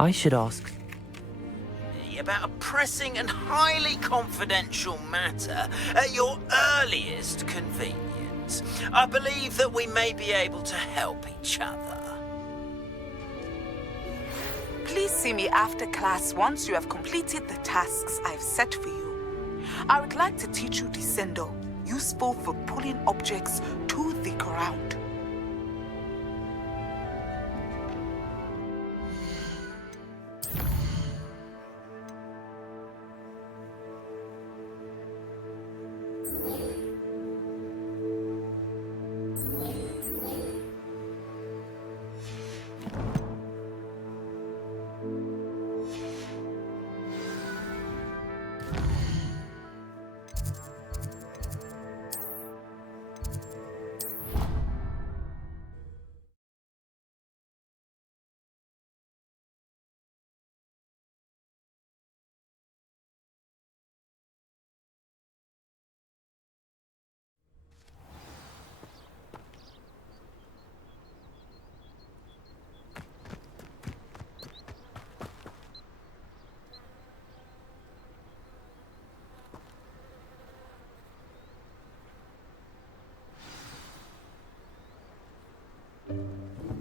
I should ask. About a pressing and highly confidential matter at your earliest convenience. I believe that we may be able to help each other. Please see me after class once you have completed the tasks I've set for you. I would like to teach you Descendo, useful for pulling objects to the ground.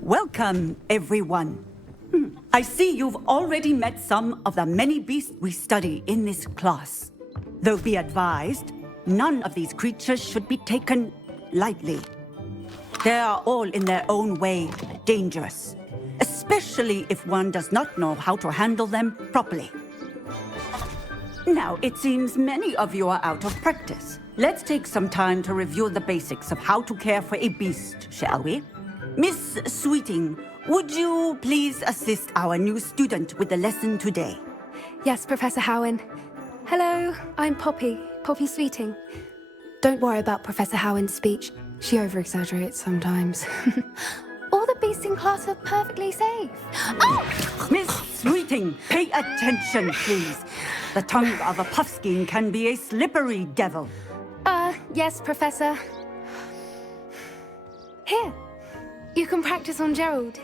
Welcome, everyone. I see you've already met some of the many beasts we study in this class. Though be advised, none of these creatures should be taken lightly. They are all in their own way dangerous, especially if one does not know how to handle them properly. Now, it seems many of you are out of practice. Let's take some time to review the basics of how to care for a beast, shall we? Miss Sweeting, would you please assist our new student with the lesson today? Yes, Professor Howen. Hello, I'm Poppy Sweeting. Don't worry about Professor Howen's speech. She over-exaggerates sometimes. All the beasts in class are perfectly safe. Oh! Miss Sweeting, pay attention, please. The tongue of a puffskein can be a slippery devil. Yes, Professor. Here. You can practice on Gerald.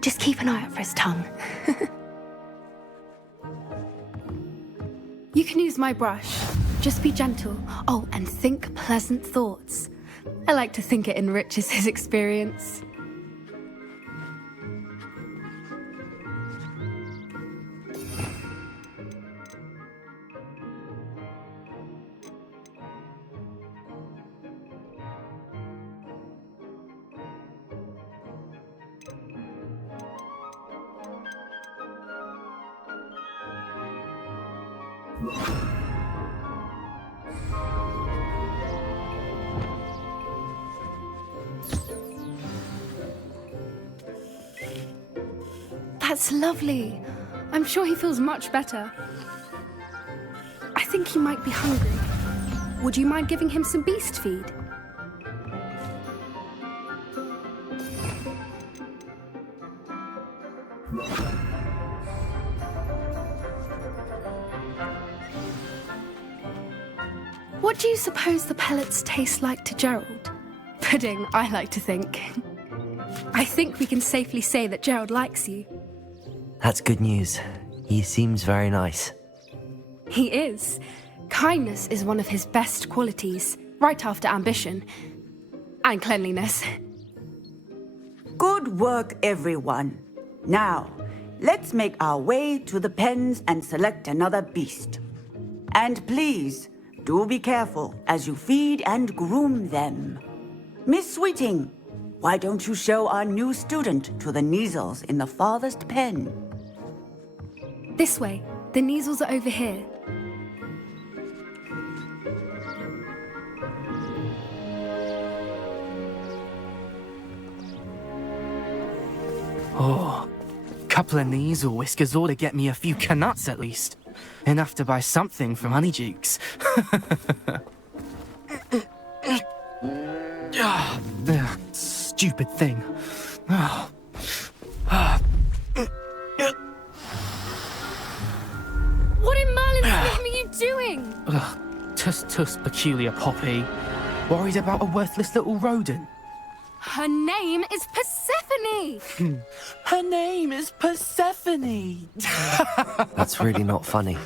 Just keep an eye out for his tongue. You can use my brush. Just be gentle. Oh, and think pleasant thoughts. I like to think it enriches his experience. That's lovely. I'm sure he feels much better. I think he might be hungry. Would you mind giving him some beast feed? What do you suppose the pellets taste like to Gerald? Pudding, I like to think. I think we can safely say that Gerald likes you. That's good news. He seems very nice. He is. Kindness is one of his best qualities, right after ambition. And cleanliness. Good work, everyone. Now, let's make our way to the pens and select another beast. And please, do be careful as you feed and groom them. Miss Sweeting, why don't you show our new student to the Kneazles in the farthest pen? This way. The Kneazles are over here. Oh, couple of Kneazle whiskers ought to get me a few canuts at least. Enough to buy something from Honeydukes. Stupid thing. What in Merlin's name are you doing? Tuss, peculiar Poppy. Worried about a worthless little rodent. Her name is Persephone! Her name is Persephone! That's really not funny.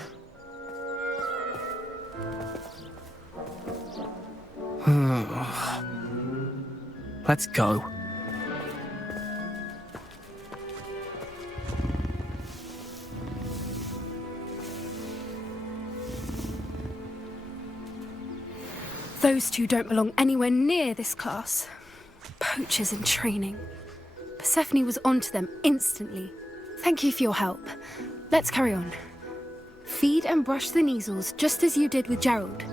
Let's go. Those two don't belong anywhere near this class. Poachers in training. Persephone was onto them instantly. Thank you for your help. Let's carry on. Feed and brush the Neasels just as you did with Gerald.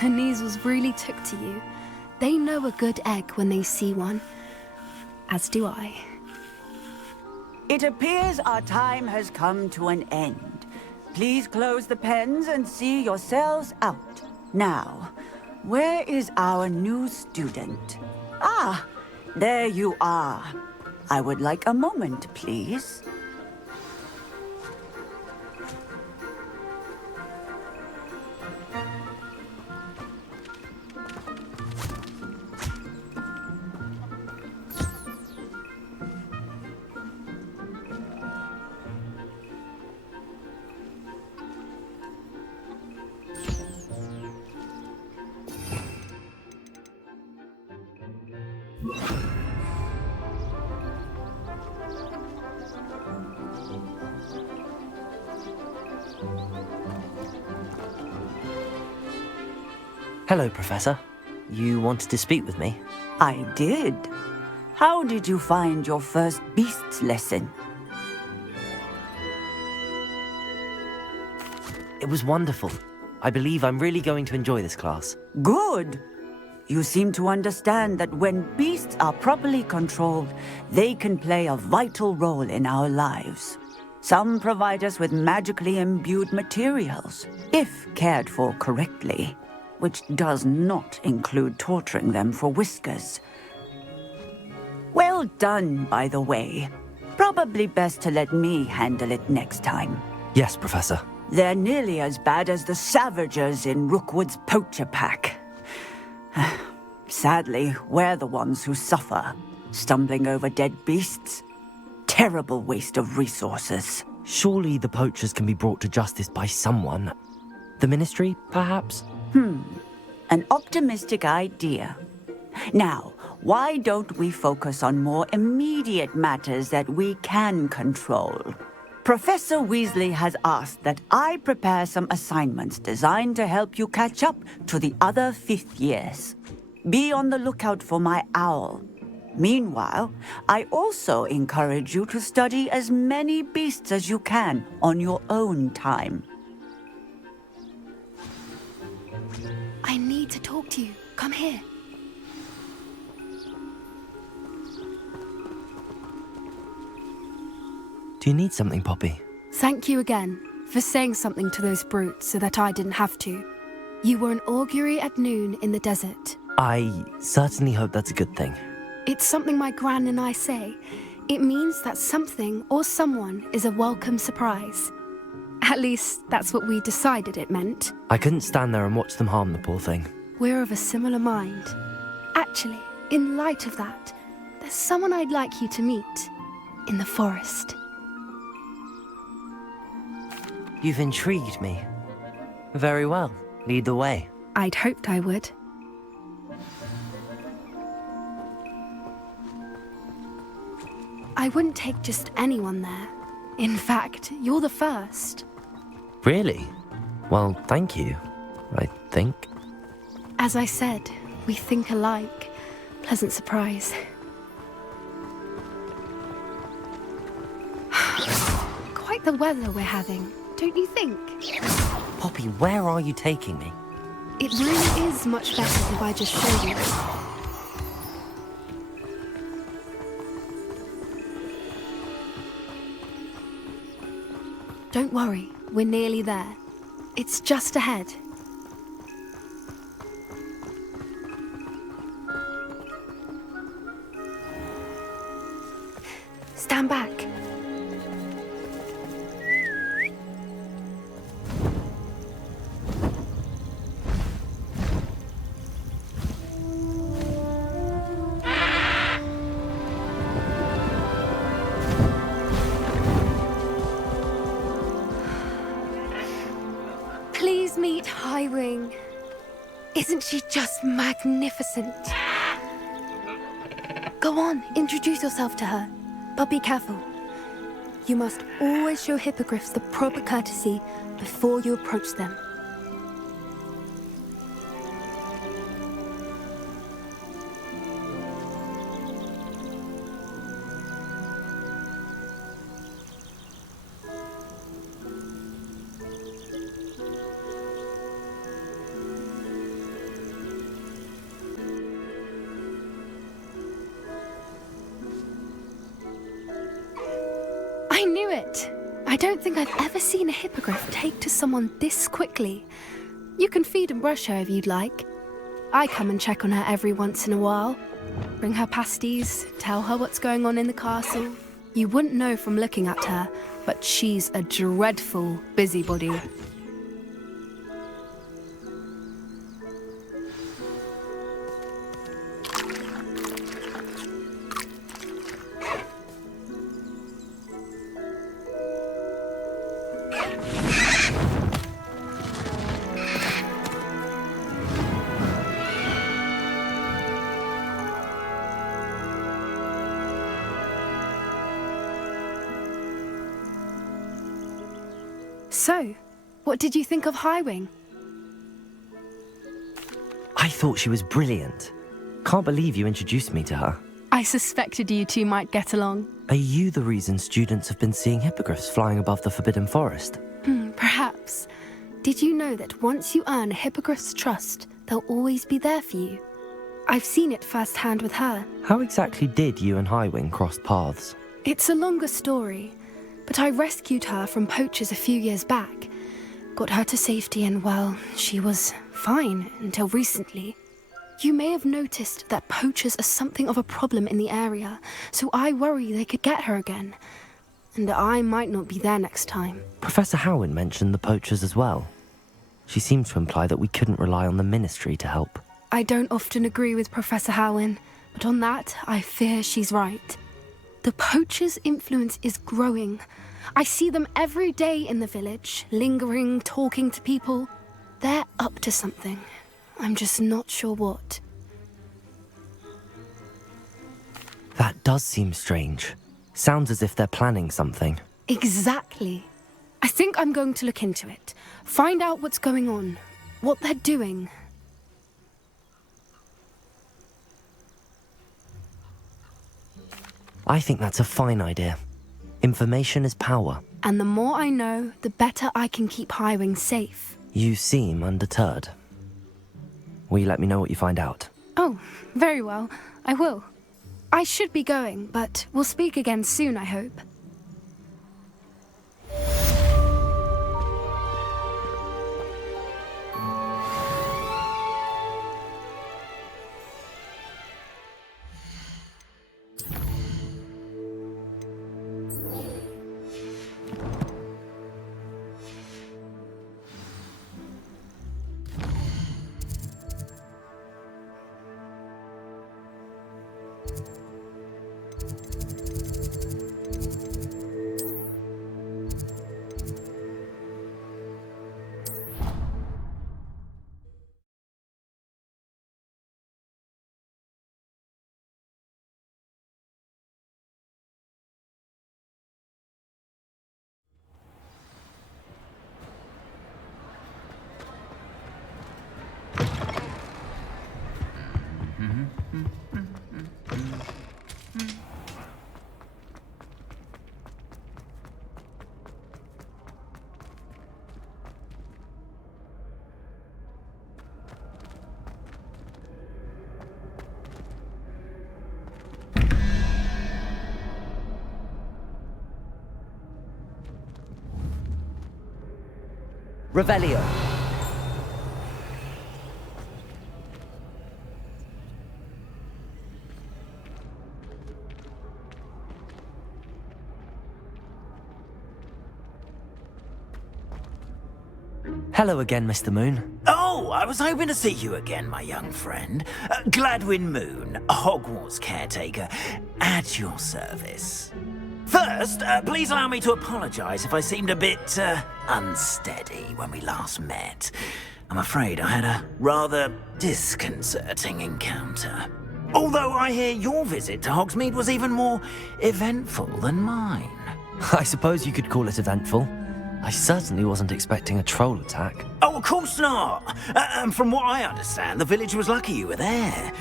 The Neasels really took to you. They know a good egg when they see one. As do I. It appears our time has come to an end. Please close the pens and see yourselves out. Now, where is our new student? Ah, there you are. I would like a moment, please. Hello, Professor. You wanted to speak with me? I did. How did you find your first beasts lesson? It was wonderful. I believe I'm really going to enjoy this class. Good. You seem to understand that when beasts are properly controlled, they can play a vital role in our lives. Some provide us with magically imbued materials, if cared for correctly, which does not include torturing them for whiskers. Well done, by the way. Probably best to let me handle it next time. Yes, Professor. They're nearly as bad as the Savagers in Rookwood's poacher pack. Sadly, we're the ones who suffer, stumbling over dead beasts. Terrible waste of resources. Surely the poachers can be brought to justice by someone. The Ministry, perhaps? An optimistic idea. Now, why don't we focus on more immediate matters that we can control? Professor Weasley has asked that I prepare some assignments designed to help you catch up to the other fifth years. Be on the lookout for my owl. Meanwhile, I also encourage you to study as many beasts as you can on your own time. I need to talk to you. Come here. Do you need something, Poppy? Thank you again for saying something to those brutes so that I didn't have to. You were an augury at noon in the desert. I certainly hope that's a good thing. It's something my gran and I say. It means that something or someone is a welcome surprise. At least, that's what we decided it meant. I couldn't stand there and watch them harm the poor thing. We're of a similar mind. Actually, in light of that, there's someone I'd like you to meet. In the forest. You've intrigued me. Very well. Lead the way. I'd hoped I would. I wouldn't take just anyone there. In fact, you're the first. Really? Well, thank you, I think. As I said, we think alike. Pleasant surprise. Quite the weather we're having, don't you think? Poppy, where are you taking me? It really is much better if I just showed you. Don't worry, we're nearly there. It's just ahead. Stand back. Please meet Highwing. Isn't she just magnificent? Go on, introduce yourself to her. But be careful. You must always show hippogriffs the proper courtesy before you approach them. I knew it! I don't think I've ever seen a hippogriff take to someone this quickly. You can feed and brush her if you'd like. I come and check on her every once in a while. Bring her pasties, tell her what's going on in the castle. You wouldn't know from looking at her, but she's a dreadful busybody. So, what did you think of Highwing? I thought she was brilliant. Can't believe you introduced me to her. I suspected you two might get along. Are you the reason students have been seeing hippogriffs flying above the Forbidden Forest? Perhaps. Did you know that once you earn a hippogriff's trust, they'll always be there for you? I've seen it firsthand with her. How exactly did you and Highwing cross paths? It's a longer story, but I rescued her from poachers a few years back. Got her to safety and, well, she was fine until recently. You may have noticed that poachers are something of a problem in the area, so I worry they could get her again. And I might not be there next time. Professor Howen mentioned the poachers as well. She seemed to imply that we couldn't rely on the Ministry to help. I don't often agree with Professor Howen, but on that, I fear she's right. The poachers' influence is growing. I see them every day in the village, lingering, talking to people. They're up to something. I'm just not sure what. That does seem strange. Sounds as if they're planning something. Exactly. I think I'm going to look into it. Find out what's going on, what they're doing. I think that's a fine idea. Information is power. And the more I know, the better I can keep Highwing safe. You seem undeterred. Will you let me know what you find out? Oh, very well. I will. I should be going, but we'll speak again soon, I hope. Revelio. Hello again, Mr. Moon. Oh, I was hoping to see you again, my young friend. Gladwin Moon, Hogwarts caretaker, at your service. First, please allow me to apologize if I seemed a bit, unsteady when we last met. I'm afraid I had a rather disconcerting encounter. Although I hear your visit to Hogsmeade was even more eventful than mine. I suppose you could call it eventful. I certainly wasn't expecting a troll attack. Oh, of course not. And from what I understand, the village was lucky you were there.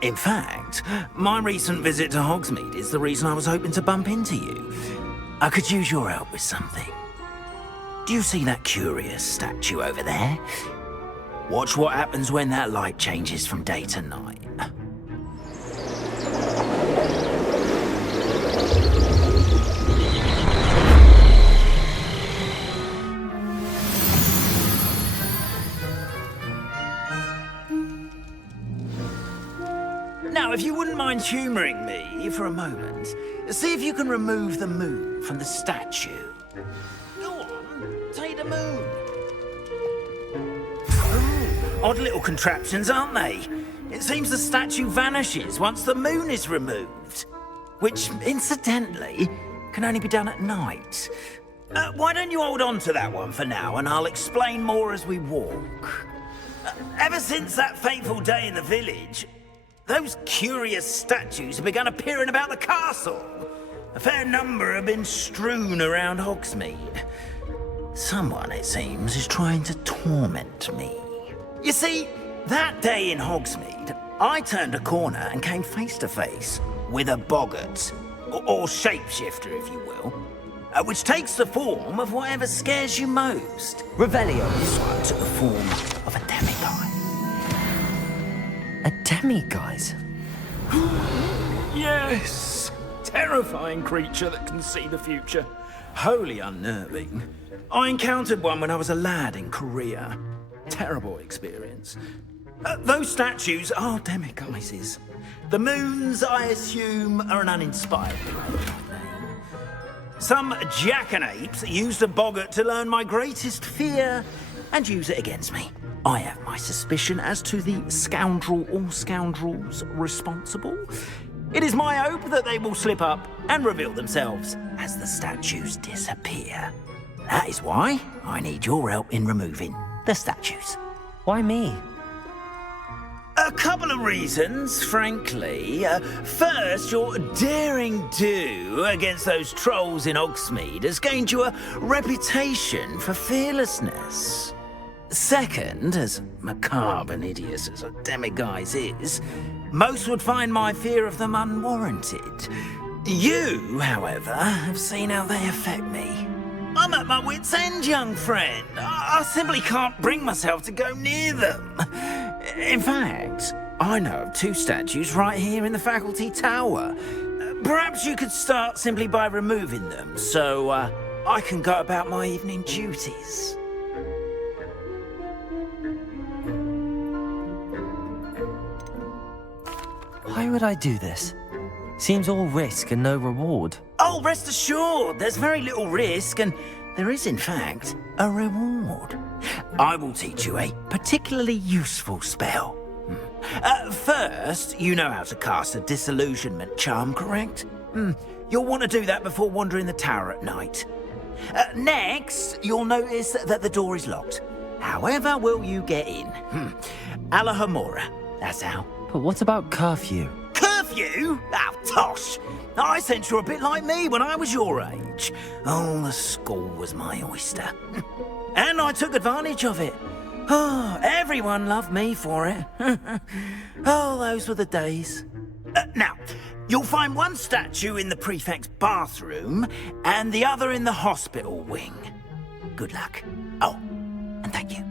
In fact, my recent visit to Hogsmeade is the reason I was hoping to bump into you. I could use your help with something. Do you see that curious statue over there? Watch what happens when that light changes from day to night. Now, if you wouldn't mind humouring me for a moment, see if you can remove the moon from the statue. Go on, take the moon. Oh, odd little contraptions, aren't they? It seems the statue vanishes once the moon is removed. Which, incidentally, can only be done at night. Why don't you hold on to that one for now, and I'll explain more as we walk. Ever since that fateful day in the village, those curious statues have begun appearing about the castle. A fair number have been strewn around Hogsmeade. Someone, it seems, is trying to torment me. You see, that day in Hogsmeade, I turned a corner and came face to face with a boggart, or shapeshifter, if you will, which takes the form of whatever scares you most. Revelio. This one took the form of a demigod. A demiguise? Yes! Terrifying creature that can see the future. Wholly unnerving. I encountered one when I was a lad in Korea. Terrible experience. Those statues are demiguises. The moons, I assume, are an uninspired name. Some jackanapes used a boggart to learn my greatest fear and use it against me. I have my suspicion as to the scoundrel or scoundrels responsible. It is my hope that they will slip up and reveal themselves as the statues disappear. That is why I need your help in removing the statues. Why me? A couple of reasons, frankly. First, your daring do against those trolls in Hogsmeade has gained you a reputation for fearlessness. Second, as macabre and hideous as a demiguise is, most would find my fear of them unwarranted. You, however, have seen how they affect me. I'm at my wit's end, young friend. I simply can't bring myself to go near them. In fact, I know of two statues right here in the faculty tower. Perhaps you could start simply by removing them, so I can go about my evening duties. Why would I do this? Seems all risk and no reward. Oh, rest assured, there's very little risk, and there is, in fact, a reward. I will teach you a particularly useful spell. First, you know how to cast a disillusionment charm, correct? You'll want to do that before wandering the tower at night. Next, you'll notice that the door is locked. However will you get in? Alahomora, that's how. But what about curfew? Curfew? Oh, tosh! I sense you're a bit like me when I was your age. Oh, the school was my oyster. And I took advantage of it. Oh, everyone loved me for it. Oh, those were the days. Now, you'll find one statue in the prefect's bathroom and the other in the hospital wing. Good luck. Oh, and thank you.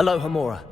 Aloha Mora.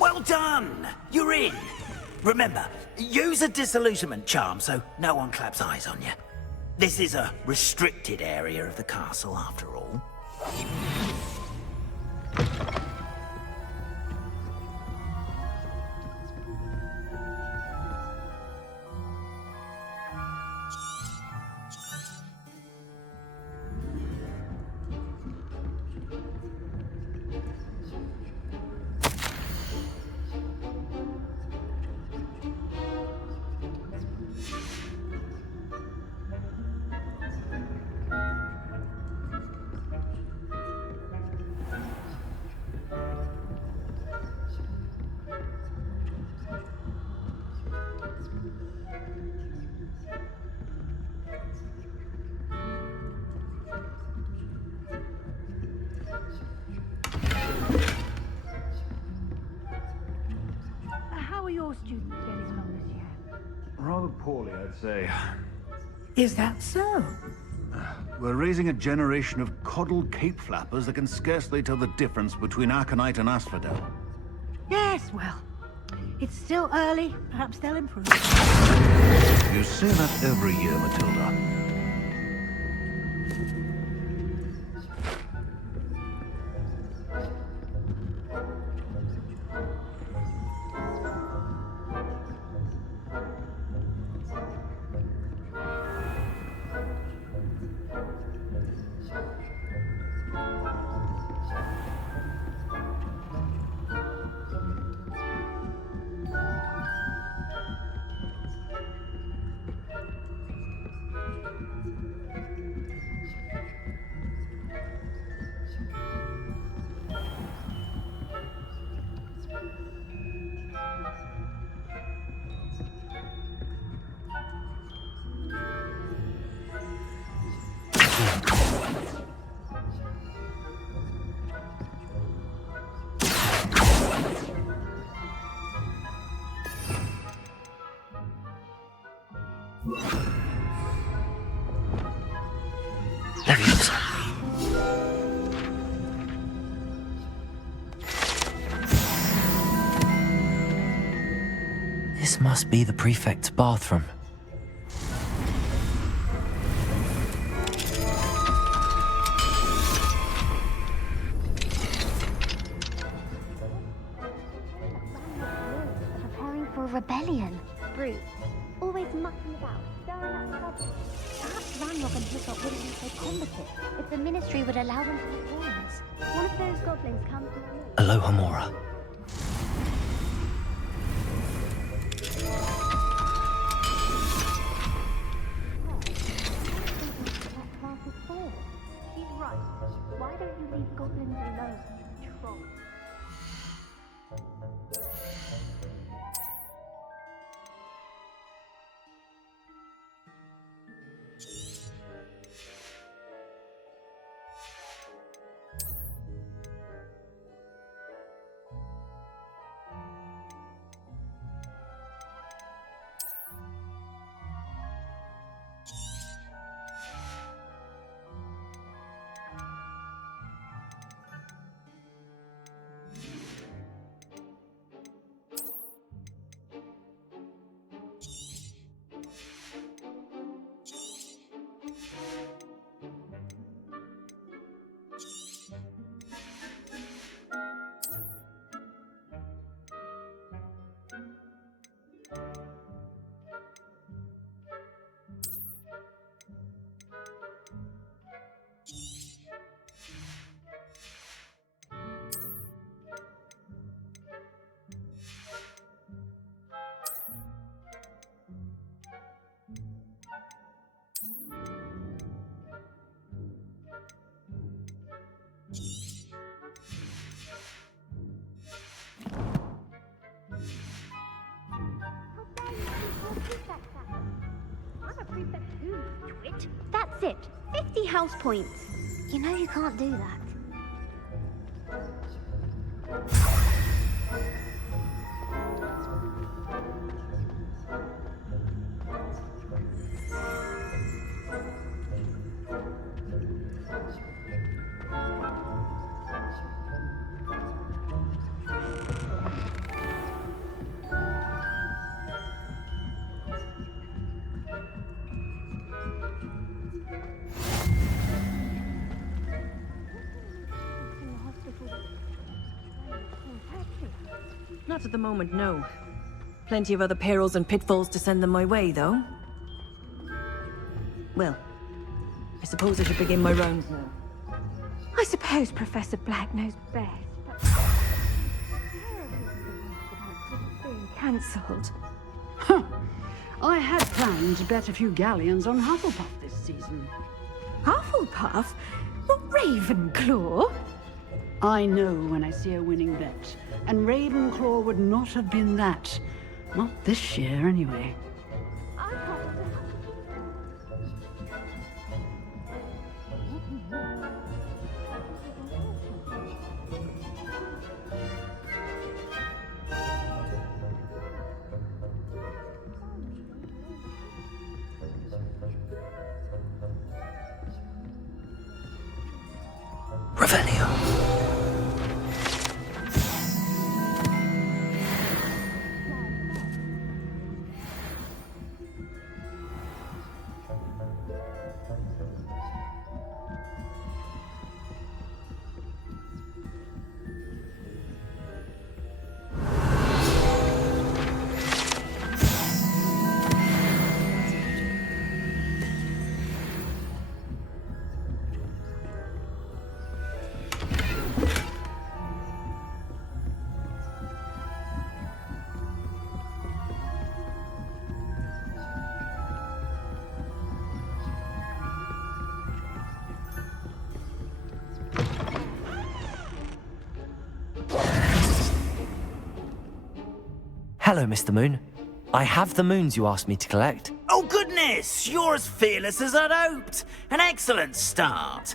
Well done! You're in! Remember, use a disillusionment charm so no one claps eyes on you. This is a restricted area of the castle, after all. How are your students getting on this year? Rather poorly, I'd say. Is that so? We're raising a generation of coddled cape flappers that can scarcely tell the difference between aconite and asphodel. Yes, well, it's still early. Perhaps they'll improve. You say that every year, Matilda. This must be the prefect's bathroom. Preparing for a rebellion. Brute. Always mucking about, stirring up trouble. Perhaps Ranrock and Hiccup wouldn't be so combative if the Ministry would allow them to join us. One of those goblins comes to me. Aloha Mora. Right. Why don't you leave goblins alone, you troll? I'm a prefect too, you twit. That's it. 50 house points. You know you can't do that. Not at the moment, no. Plenty of other perils and pitfalls to send them my way, though. Well, I suppose I should begin my rounds now. I suppose Professor Black knows best, but... being cancelled. Huh. I had planned to bet a few galleons on Hufflepuff this season. Hufflepuff? Not Ravenclaw? I know when I see a winning bet, and Ravenclaw would not have been that. Not this year, anyway. Revelio. Hello, Mr. Moon. I have the moons you asked me to collect. Oh, goodness! You're as fearless as I'd hoped. An excellent start.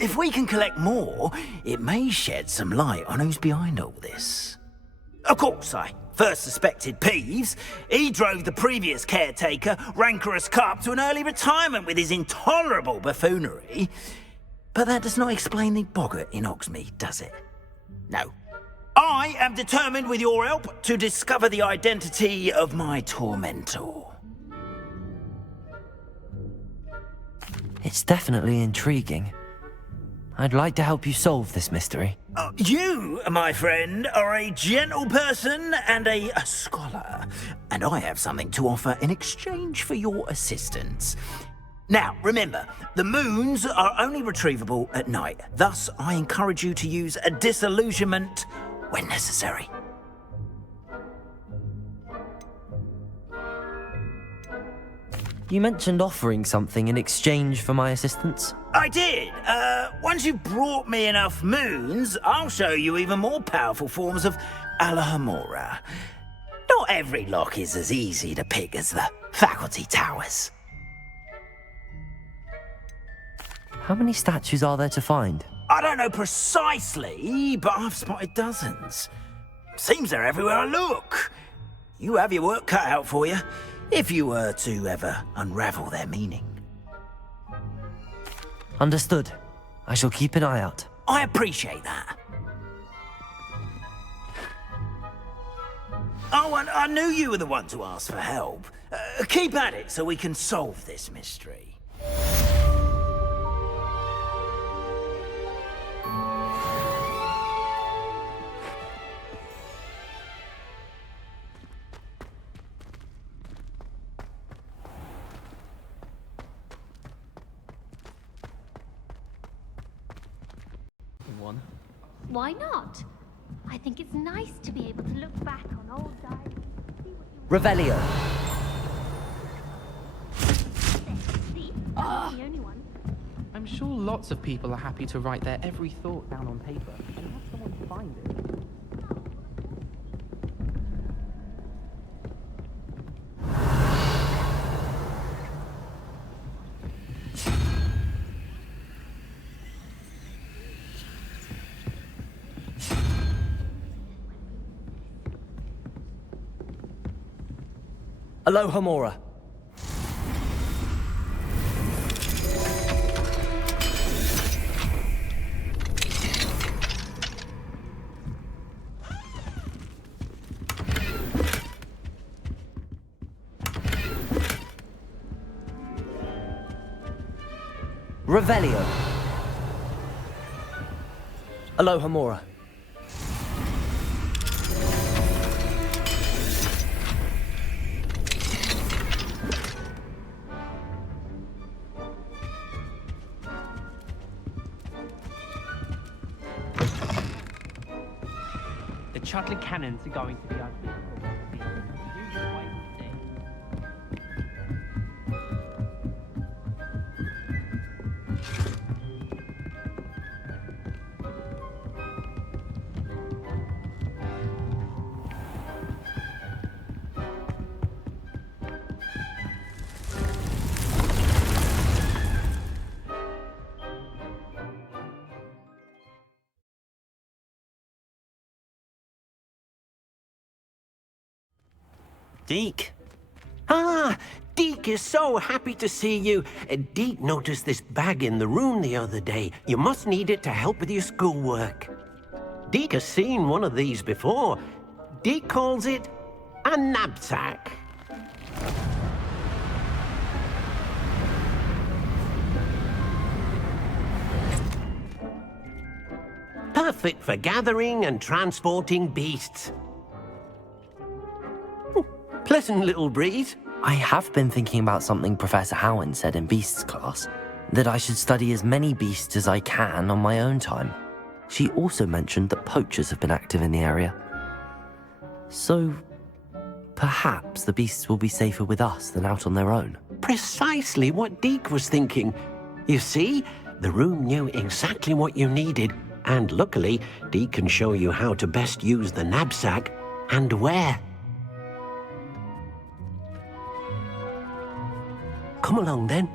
If we can collect more, it may shed some light on who's behind all this. Of course, I first suspected Peeves. He drove the previous caretaker, Rancorous Carp, to an early retirement with his intolerable buffoonery. But that does not explain the boggart in Hogsmeade, does it? No. I am determined, with your help, to discover the identity of my tormentor. It's definitely intriguing. I'd like to help you solve this mystery. You, my friend, are a gentle person and a scholar, and I have something to offer in exchange for your assistance. Now, remember, the moons are only retrievable at night. Thus, I encourage you to use a disillusionment when necessary. You mentioned offering something in exchange for my assistance. I did. Once you've brought me enough moons, I'll show you even more powerful forms of Alohomora. Not every lock is as easy to pick as the faculty towers. How many statues are there to find? I don't know precisely, but I've spotted dozens. Seems they're everywhere I look. You have your work cut out for you, if you were to ever unravel their meaning. Understood. I shall keep an eye out. I appreciate that. Oh, and I knew you were the one to ask for help. Keep at it so we can solve this mystery. Why not? I think it's nice to be able to look back on old diaries and see what you... Revelio. See? I'm not the only one. I'm sure lots of people are happy to write their every thought down on paper and have someone find it. Alohomora. Revelio. Alohomora. The chocolate cannons are going to be unbeatable. You just wait and see. Deke. Ah, Deke is so happy to see you. Deke noticed this bag in the room the other day. You must need it to help with your schoolwork. Deke has seen one of these before. Deke calls it a knapsack. Perfect for gathering and transporting beasts. Pleasant little breeze. I have been thinking about something Professor Howin said in Beasts class, that I should study as many beasts as I can on my own time. She also mentioned that poachers have been active in the area. So, perhaps the beasts will be safer with us than out on their own. Precisely what Deke was thinking. You see, the room knew exactly what you needed, and luckily, Deke can show you how to best use the knapsack and where. Come along, then.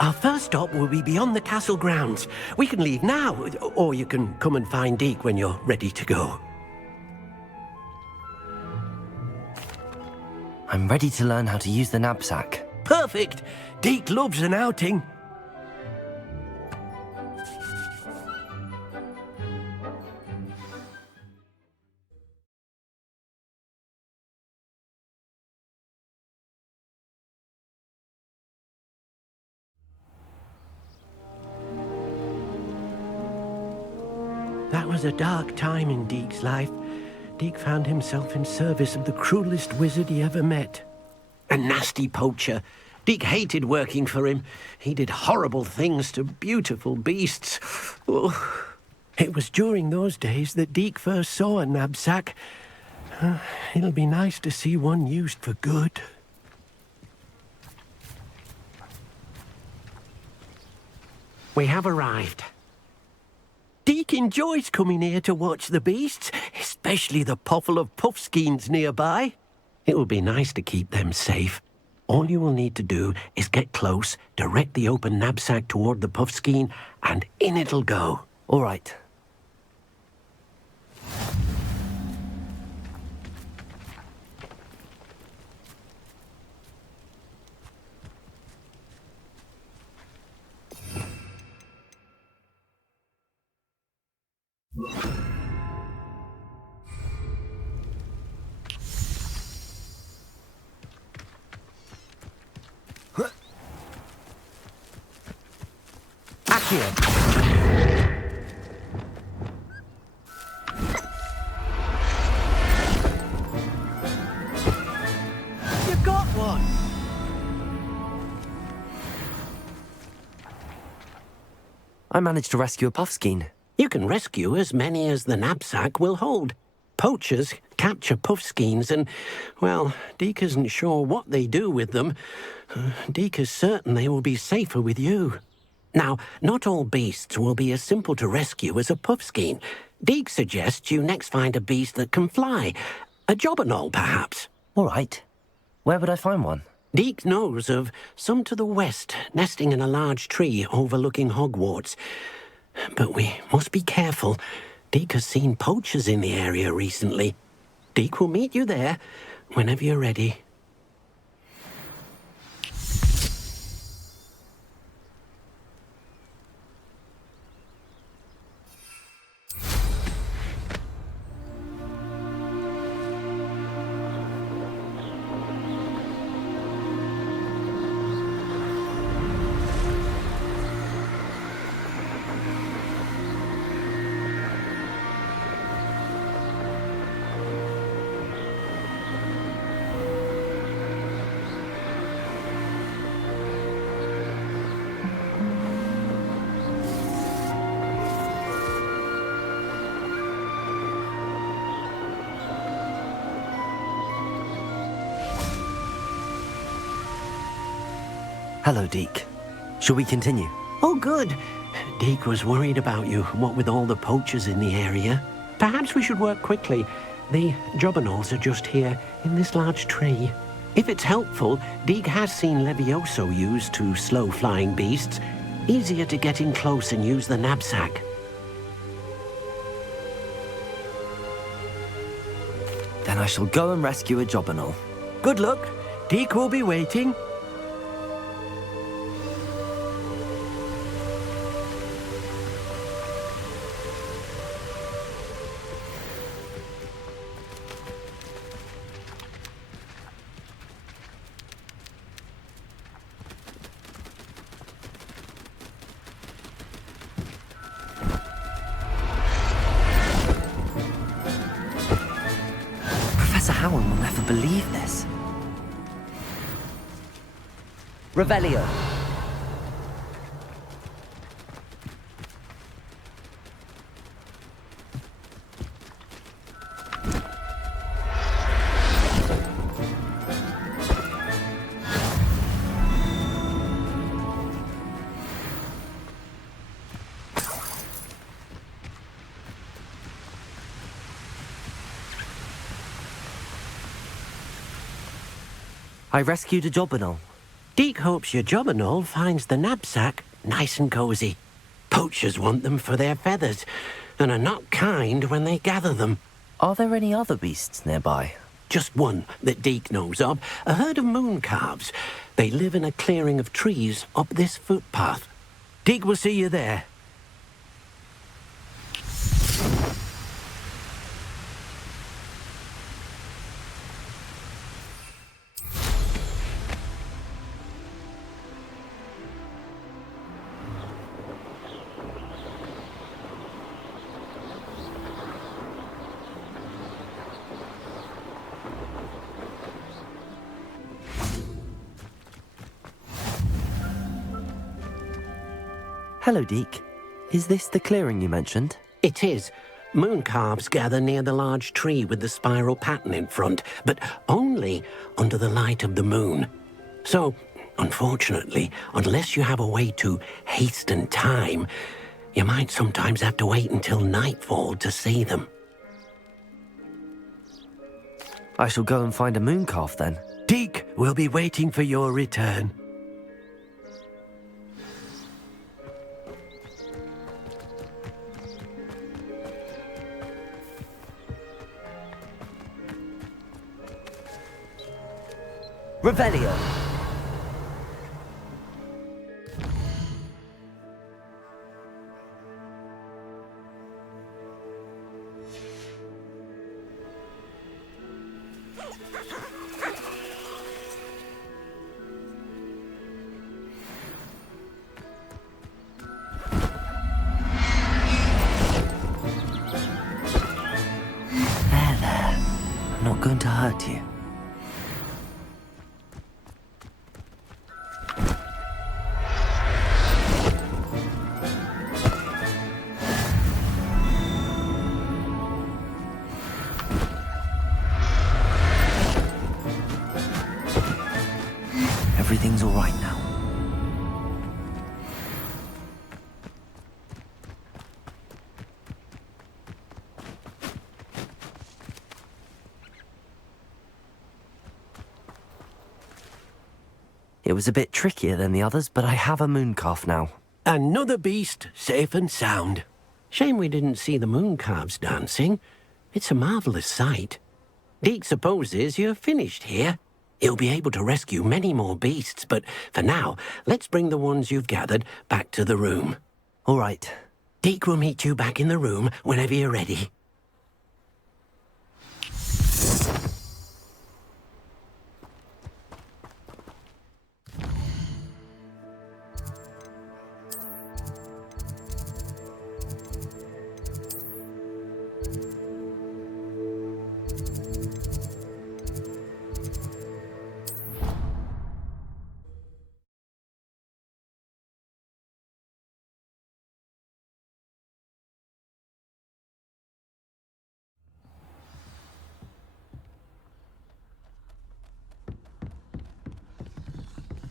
Our first stop will be beyond the castle grounds. We can leave now, or you can come and find Deke when you're ready to go. I'm ready to learn how to use the knapsack. Perfect! Deke loves an outing. That was a dark time in Deke's life. Deke found himself in service of the cruelest wizard he ever met. A nasty poacher. Deke hated working for him. He did horrible things to beautiful beasts. Oh. It was during those days that Deke first saw a knapsack It'll be nice to see one used for good. We have arrived. Deke enjoys coming here to watch the beasts, especially the potful of puffskeins nearby. It will be nice to keep them safe. All you will need to do is get close, direct the open knapsack toward the puffskein, and in it'll go. All right. Accio! You got one! I managed to rescue a puffskein. You can rescue as many as the knapsack will hold. Poachers capture puffskeins and, well, Deke isn't sure what they do with them. Deke is certain they will be safer with you. Now, not all beasts will be as simple to rescue as a puffskein. Deke suggests you next find a beast that can fly. A jobberknoll, perhaps. All right. Where would I find one? Deke knows of some to the west, nesting in a large tree overlooking Hogwarts. But we must be careful. Deke has seen poachers in the area recently. Deke will meet you there whenever you're ready. Hello, Deke. Shall we continue? Oh, good. Deke was worried about you, what with all the poachers in the area. Perhaps we should work quickly. The jobberknolls are just here, in this large tree. If it's helpful, Deke has seen Levioso used to slow flying beasts. Easier to get in close and use the knapsack. Then I shall go and rescue a jobberknoll. Good luck. Deke will be waiting. Professor Howard will never believe this. Revelio. I rescued a jobberknoll. Deke hopes your jobberknoll finds the knapsack nice and cozy. Poachers want them for their feathers, and are not kind when they gather them. Are there any other beasts nearby? Just one that Deke knows of, a herd of moon calves. They live in a clearing of trees up this footpath. Deke will see you there. Hello, Deke. Is this the clearing you mentioned? It is. Mooncalves gather near the large tree with the spiral pattern in front, but only under the light of the moon. So, unfortunately, unless you have a way to hasten time, you might sometimes have to wait until nightfall to see them. I shall go and find a mooncalf then. Deke will be waiting for your return. Revelio. There. I'm not going to hurt you. Everything's all right now. It was a bit trickier than the others, but I have a mooncalf now. Another beast, safe and sound. Shame we didn't see the mooncalves dancing. It's a marvellous sight. Deke supposes you're finished here. He'll be able to rescue many more beasts, but for now, let's bring the ones you've gathered back to the room. All right. Deke will meet you back in the room whenever you're ready.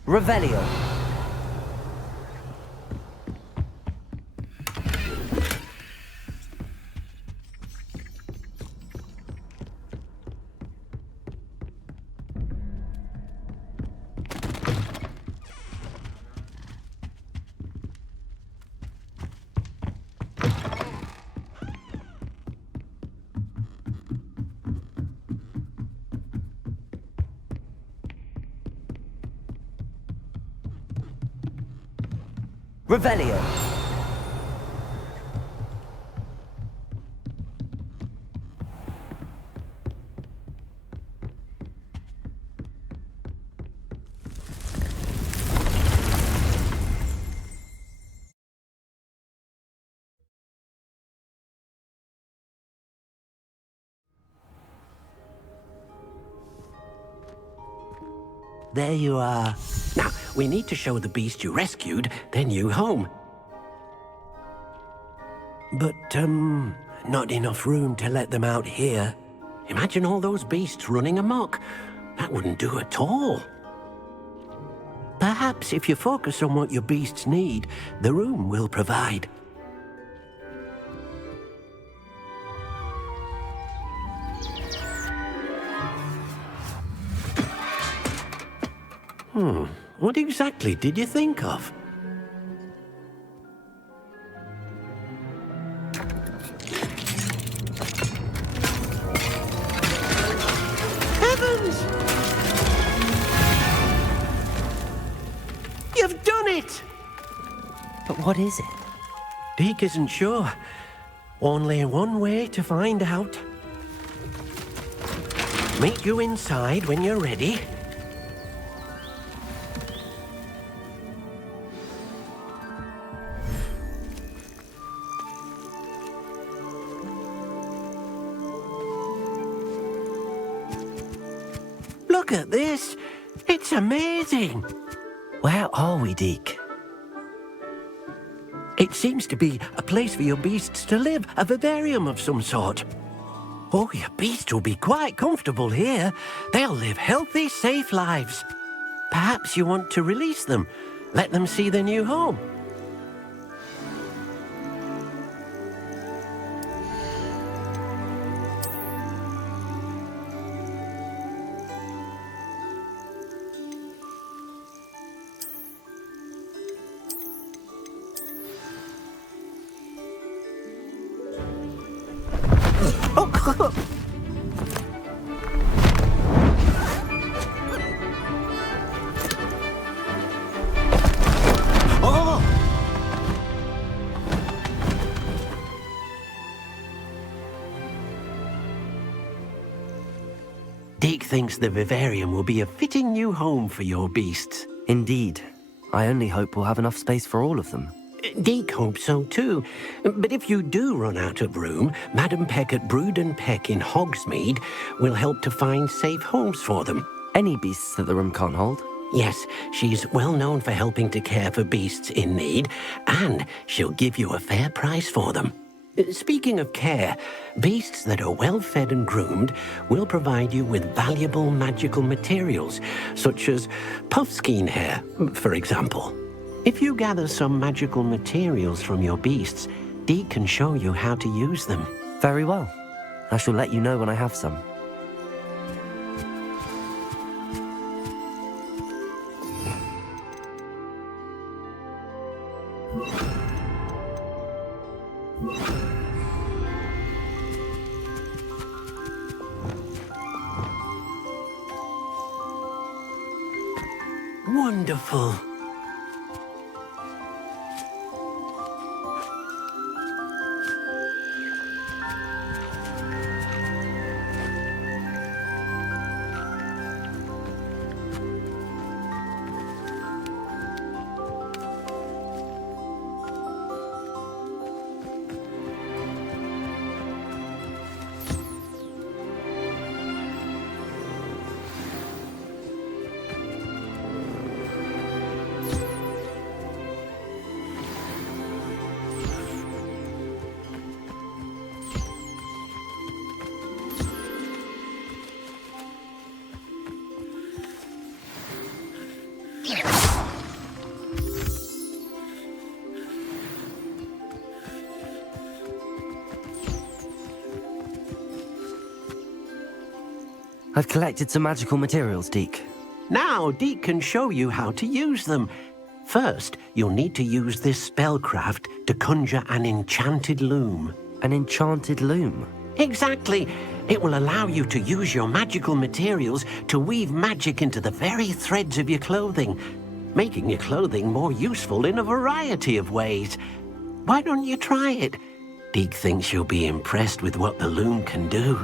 Revelio. Revelio. There you are. Now, we need to show the beast you rescued their new home. But, not enough room to let them out here. Imagine all those beasts running amok. That wouldn't do at all. Perhaps if you focus on what your beasts need, the room will provide. What exactly did you think of? Heavens! You've done it! But what is it? Deke isn't sure. Only one way to find out. Meet you inside when you're ready. Look at this. It's amazing. Where are we, Deke? It seems to be a place for your beasts to live, a vivarium of some sort. Oh, your beasts will be quite comfortable here. They'll live healthy, safe lives. Perhaps you want to release them, let them see their new home. Deke thinks the vivarium will be a fitting new home for your beasts. Indeed. I only hope we'll have enough space for all of them. Deke hopes so too. But if you do run out of room, Madam Peck at Brood and Peck in Hogsmeade will help to find safe homes for them. Any beasts that the room can't hold? Yes, she's well known for helping to care for beasts in need, and she'll give you a fair price for them. Speaking of care, beasts that are well fed and groomed will provide you with valuable magical materials, such as puffskein hair, for example. If you gather some magical materials from your beasts, Deke can show you how to use them. Very well. I shall let you know when I have some. Wonderful. I've collected some magical materials, Deke. Now Deke can show you how to use them. First, you'll need to use this spellcraft to conjure an enchanted loom. An enchanted loom? Exactly. It will allow you to use your magical materials to weave magic into the very threads of your clothing, making your clothing more useful in a variety of ways. Why don't you try it? Deke thinks you'll be impressed with what the loom can do.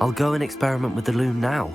I'll go and experiment with the loom now.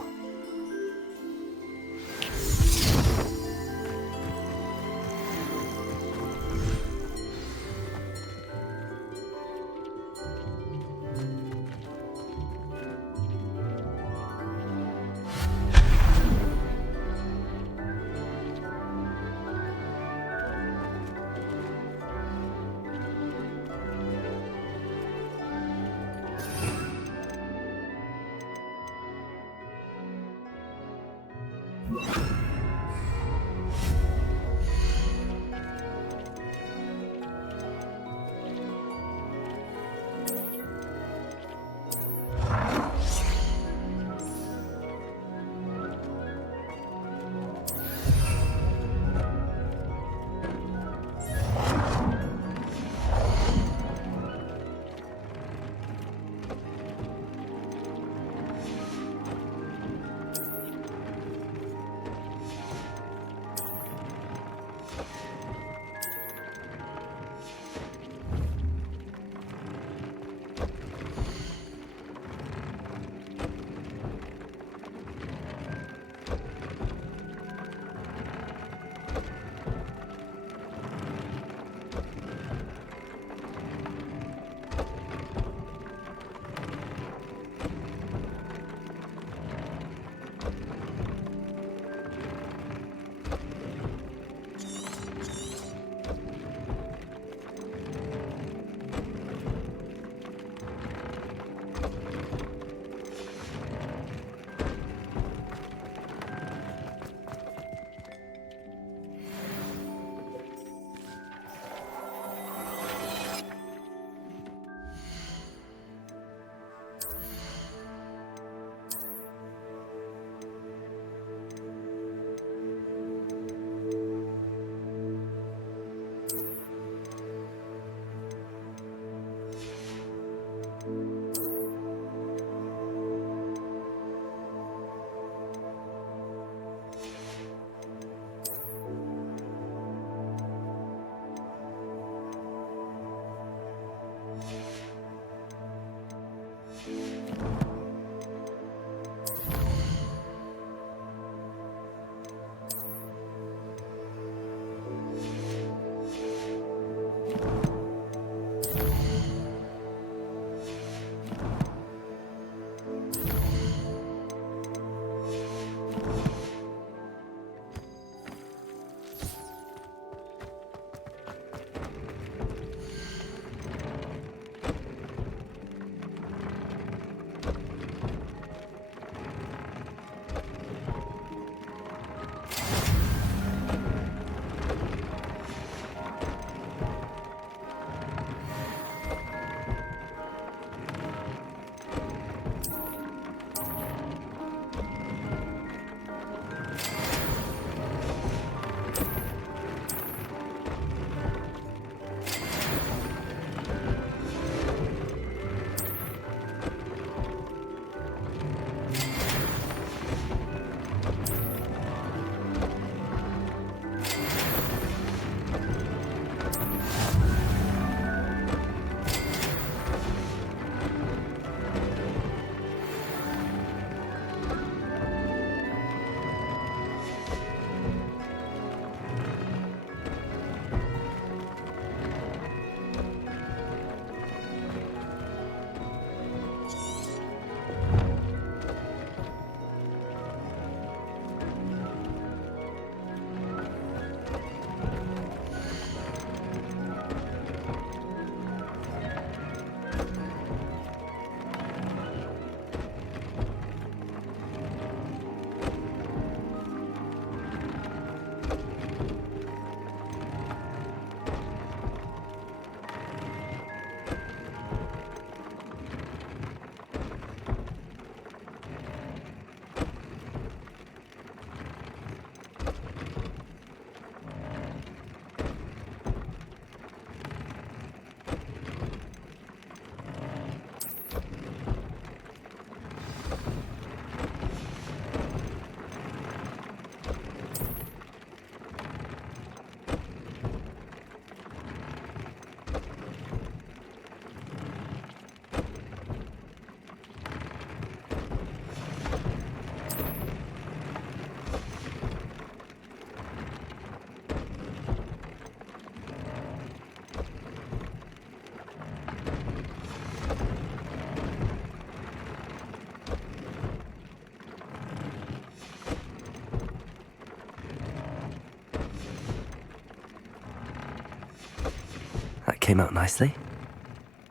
came out nicely.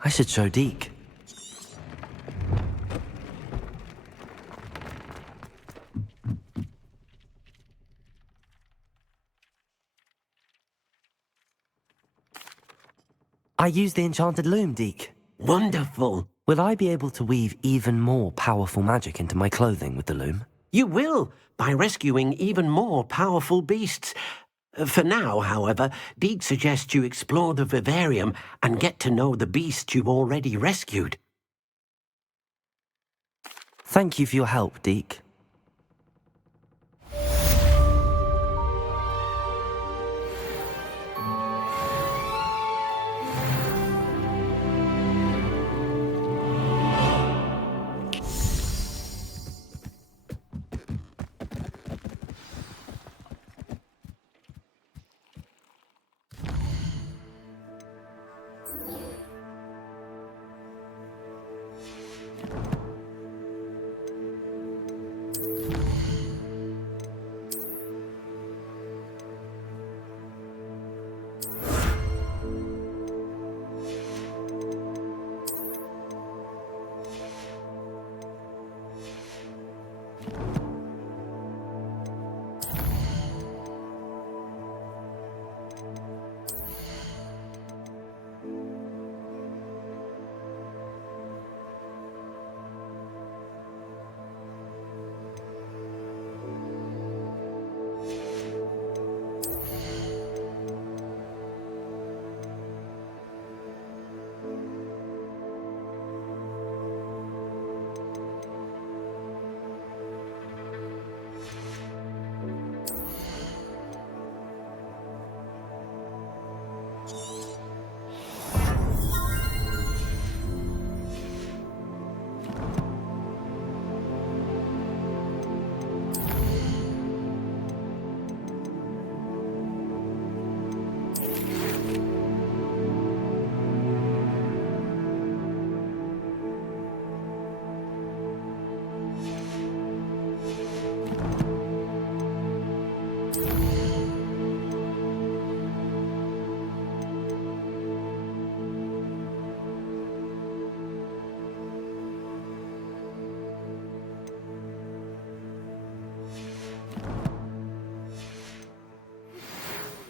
I should show Deke. I used the enchanted loom, Deke. Wonderful. Will I be able to weave even more powerful magic into my clothing with the loom? You will, by rescuing even more powerful beasts. For now, however, Deke suggests you explore the vivarium and get to know the beasts you've already rescued. Thank you for your help, Deke.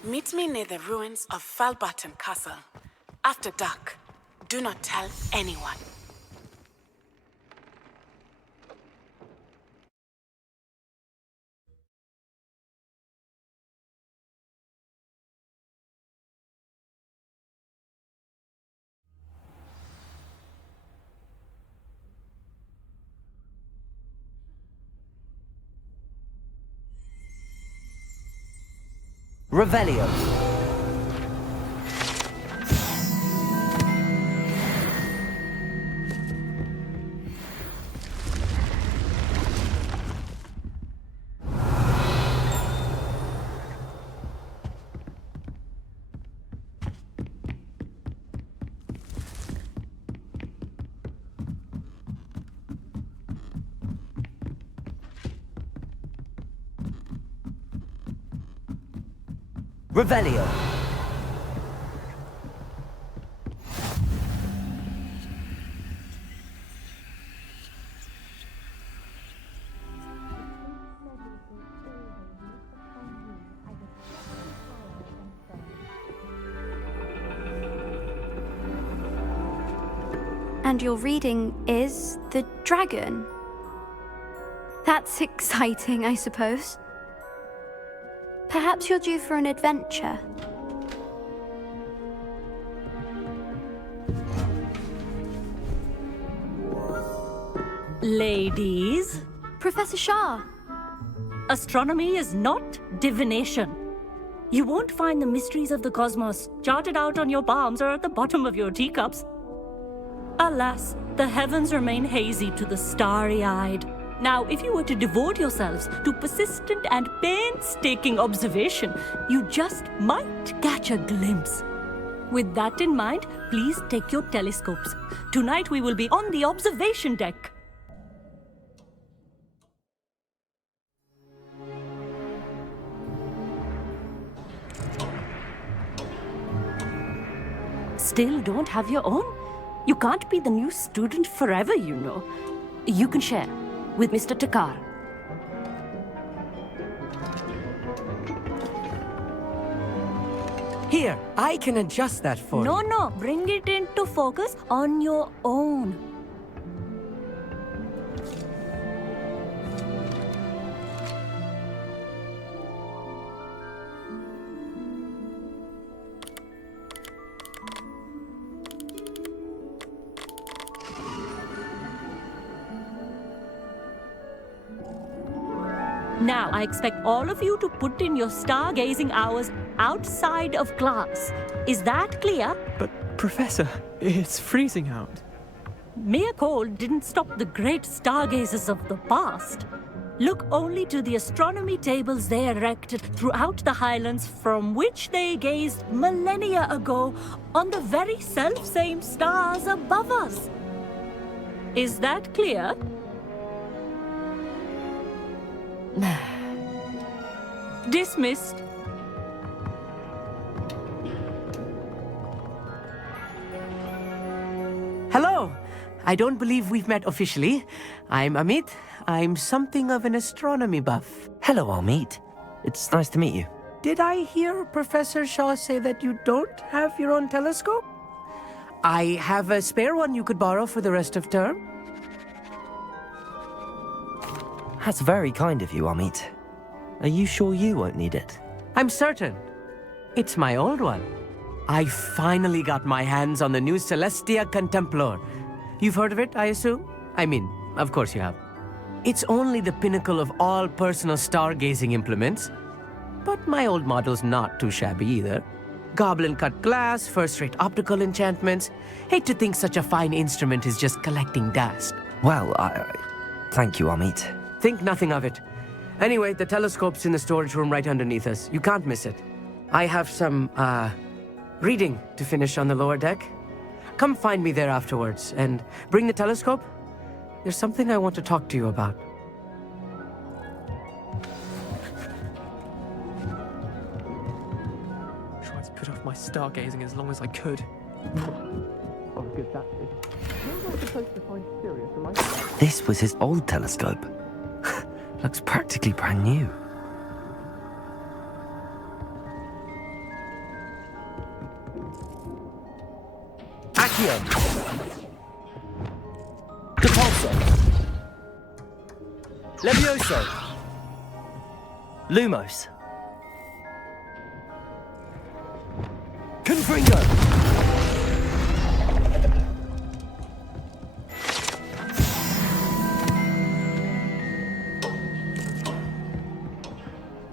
Meet me near the ruins of Falbarton Castle. After dark. Do not tell anyone. Revelio. Revelio. And your reading is the dragon. That's exciting, I suppose. Perhaps you're due for an adventure. Ladies. Professor Shah. Astronomy is not divination. You won't find the mysteries of the cosmos charted out on your palms or at the bottom of your teacups. Alas, the heavens remain hazy to the starry-eyed. Now, if you were to devote yourselves to persistent and painstaking observation, you just might catch a glimpse. With that in mind, please take your telescopes. Tonight we will be on the observation deck. still don't have your own? You can't be the new student forever, you know. You can share with Mr. Takar. Here, I can adjust that for you. No, bring it into focus on your own. Now, I expect all of you to put in your stargazing hours outside of class. Is that clear? But, Professor, it's freezing out. Mere cold didn't stop the great stargazers of the past. Look only to the astronomy tables they erected throughout the highlands from which they gazed millennia ago on the very self-same stars above us. Is that clear? Dismissed. Hello! I don't believe we've met officially. I'm Amit. I'm something of an astronomy buff. Hello, Amit. It's nice to meet you. Did I hear Professor Shaw say that you don't have your own telescope? I have a spare one you could borrow for the rest of term. That's very kind of you, Amit. Are you sure you won't need it? I'm certain. It's my old one. I finally got my hands on the new Celestia Contemplar. You've heard of it, I assume? I mean, of course you have. It's only the pinnacle of all personal stargazing implements. But my old model's not too shabby either. Goblin-cut glass, first-rate optical enchantments. Hate to think such a fine instrument is just collecting dust. Well, thank you, Amit. Think nothing of it. Anyway, the telescope's in the storage room right underneath us. You can't miss it. I have some, reading to finish on the lower deck. Come find me there afterwards, and bring the telescope. There's something I want to talk to you about. Tried to put off my stargazing as long as I could. Oh, good, that did. What was I supposed to find Sirius? Am I... This was his old telescope. Looks practically brand new. Accio! Depulso! Levioso! Lumos! Confringo!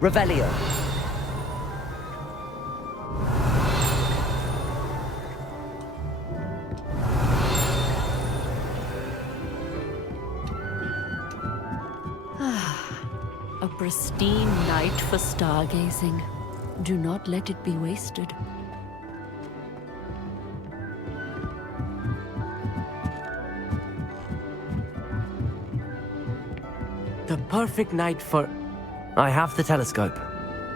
Revelio! A pristine night for stargazing. Do not let it be wasted. The perfect night for... I have the telescope.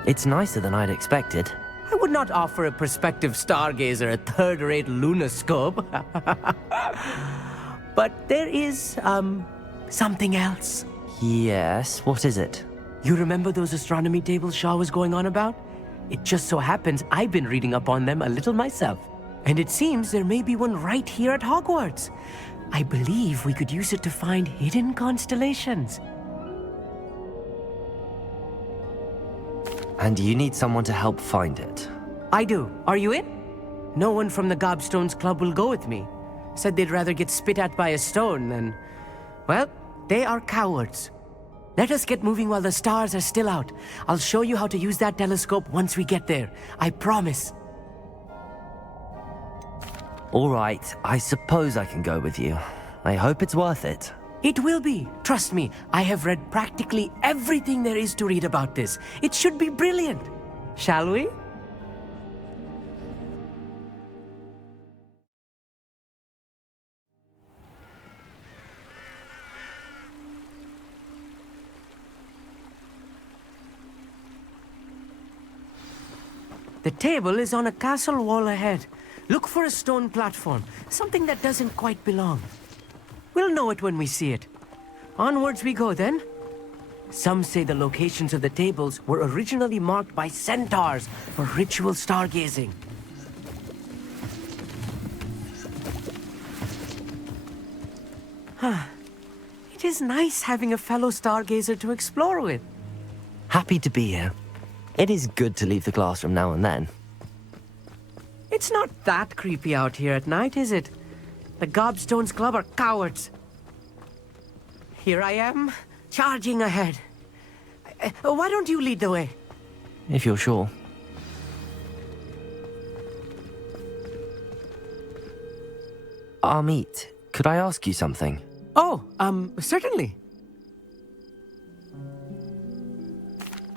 It's nicer than I'd expected. I would not offer a prospective stargazer a third-rate lunoscope. But there is, something else. Yes, what is it? You remember those astronomy tables Shaw was going on about? It just so happens I've been reading up on them a little myself. And it seems there may be one right here at Hogwarts. I believe we could use it to find hidden constellations. And you need someone to help find it. I do. Are you in? No one from the Gobstones Club will go with me. Said they'd rather get spit at by a stone than... Well, they are cowards. Let us get moving while the stars are still out. I'll show you how to use that telescope once we get there. I promise. All right, I suppose I can go with you. I hope it's worth it. It will be. Trust me, I have read practically everything there is to read about this. It should be brilliant. Shall we? The table is on a castle wall ahead. Look for a stone platform, something that doesn't quite belong. We'll know it when we see it. Onwards we go then. Some say the locations of the tables were originally marked by centaurs for ritual stargazing. It is nice having a fellow stargazer to explore with. Happy to be here. It is good to leave the classroom now and then. It's not that creepy out here at night, is it? The Gobstones Club are cowards. Here I am, charging ahead. Why don't you lead the way? If you're sure. Amit, could I ask you something? Oh, certainly.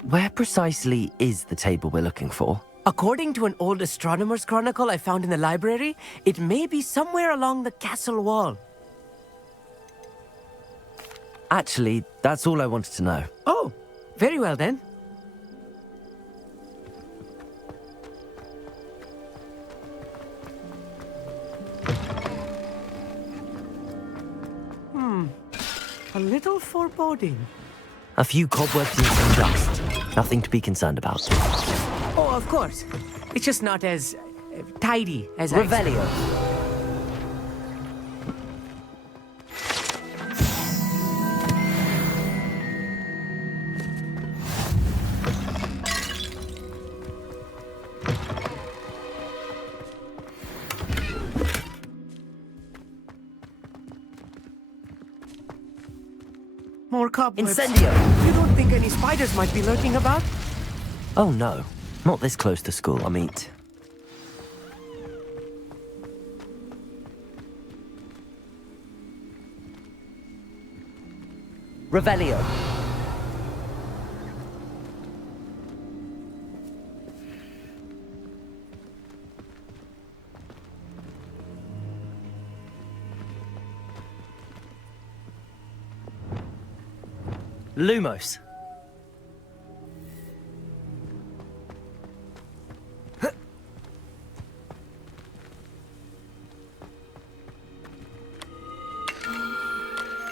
Where precisely is the table we're looking for? According to an old astronomer's chronicle I found in the library, it may be somewhere along the castle wall. Actually, that's all I wanted to know. Oh, very well then. A little foreboding. A few cobwebs and some dust. Nothing to be concerned about. Oh, of course. It's just not as tidy as Revelio. More cobwebs. Incendio! You don't think any spiders might be lurking about? Oh no, not this close to school, Amit. Revelio. Lumos.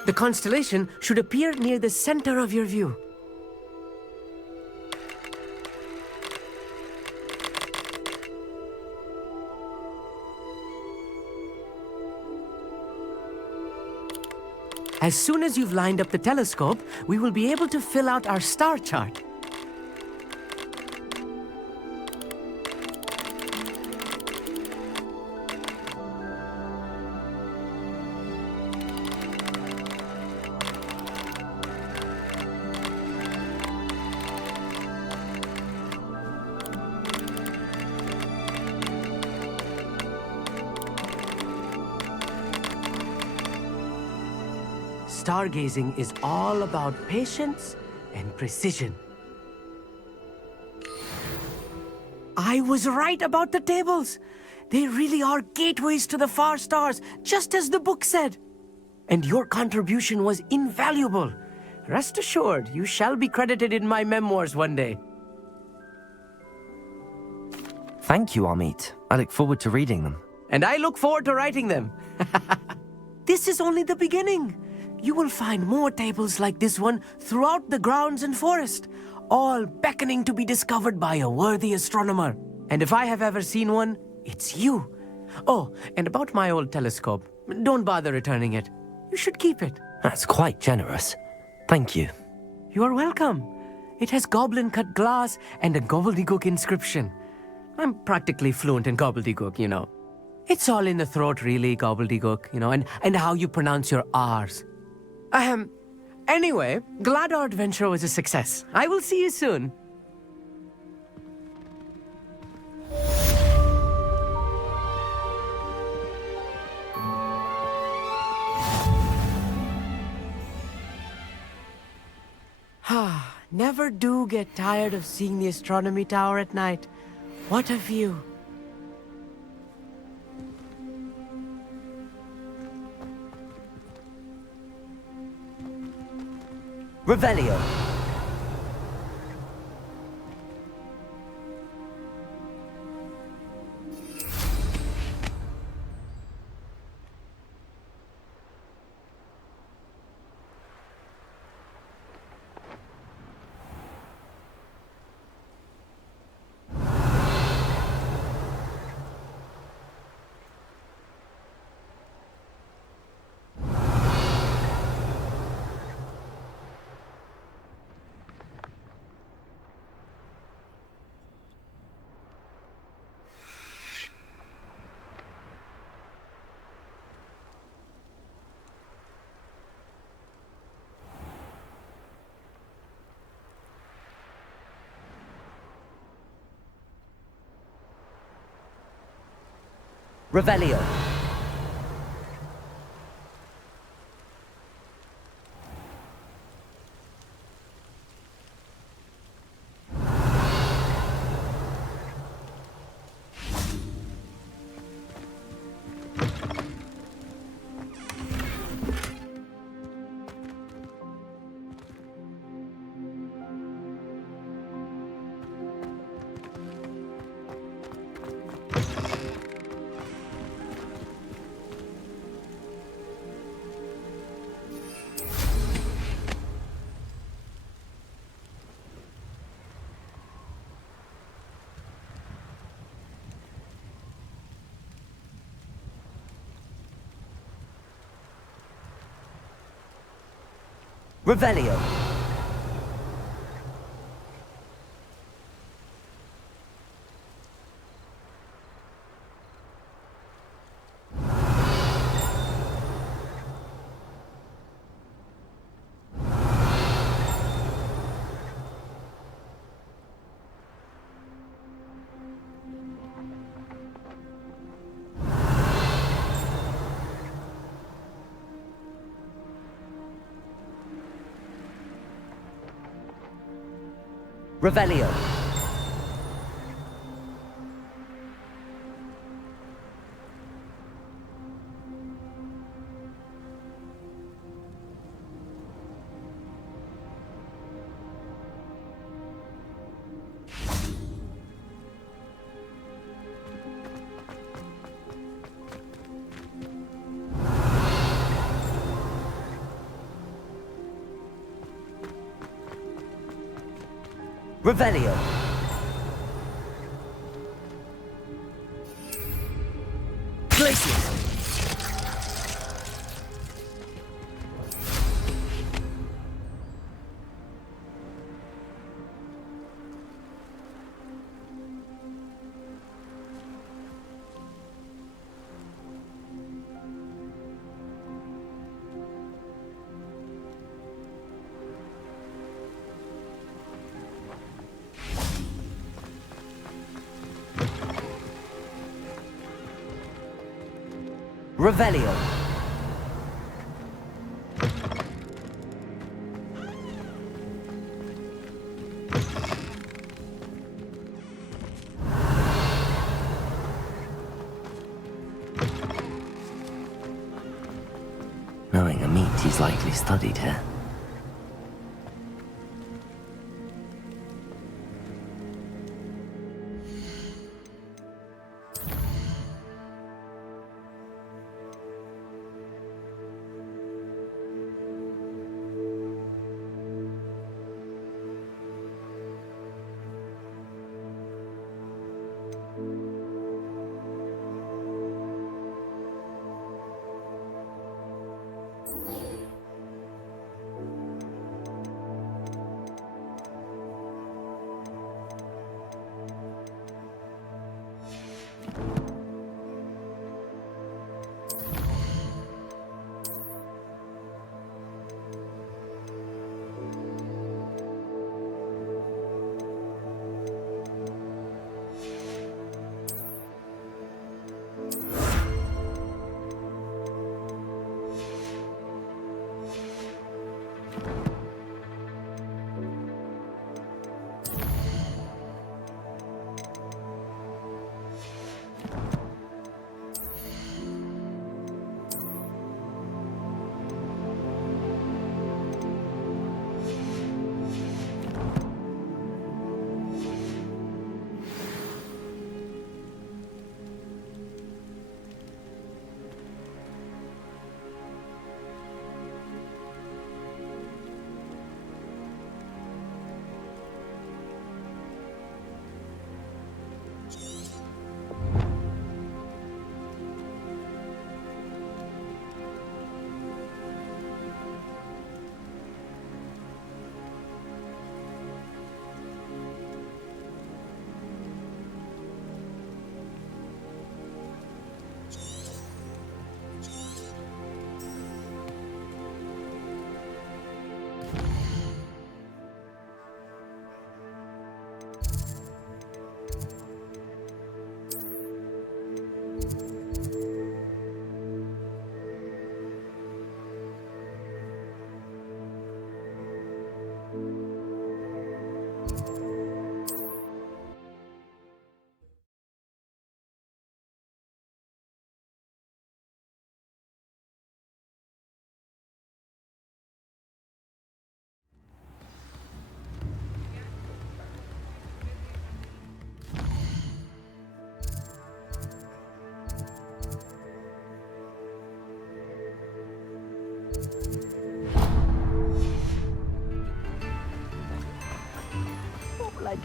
The constellation should appear near the center of your view. As soon as you've lined up the telescope, we will be able to fill out our star chart. Stargazing is all about patience and precision. I was right about the tables. They really are gateways to the far stars, just as the book said. And your contribution was invaluable. Rest assured, you shall be credited in my memoirs one day. Thank you, Amit. I look forward to reading them. And I look forward to writing them. This is only the beginning. You will find more tables like this one throughout the grounds and forest, all beckoning to be discovered by a worthy astronomer. And if I have ever seen one, it's you. Oh, and about my old telescope, don't bother returning it. You should keep it. That's quite generous. Thank you. You are welcome. It has goblin-cut glass and a gobbledygook inscription. I'm practically fluent in gobbledygook, you know. It's all in the throat, really, gobbledygook, you know, and how you pronounce your R's. Anyway, glad our adventure was a success. I will see you soon. Never do get tired of seeing the astronomy tower at night. What a view. Revelio. Revelio. Revelio. Revelio. Revelio. Glacius. Revelio. Knowing a meat, he's likely studied here.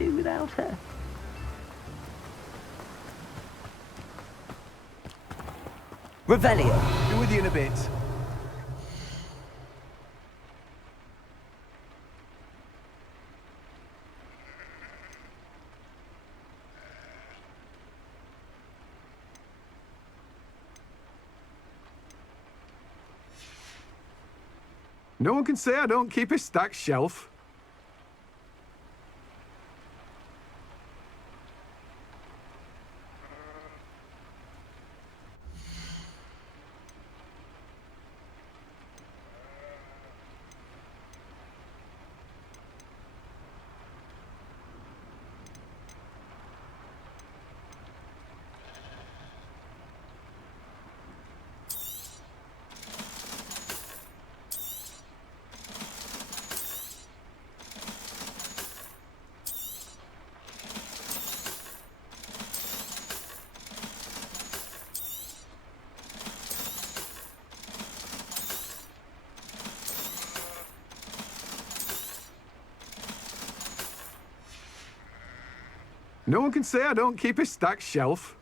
do without her. Revelio. Be with you in a bit. No one can say I don't keep a stacked shelf. No one can say I don't keep a stacked shelf.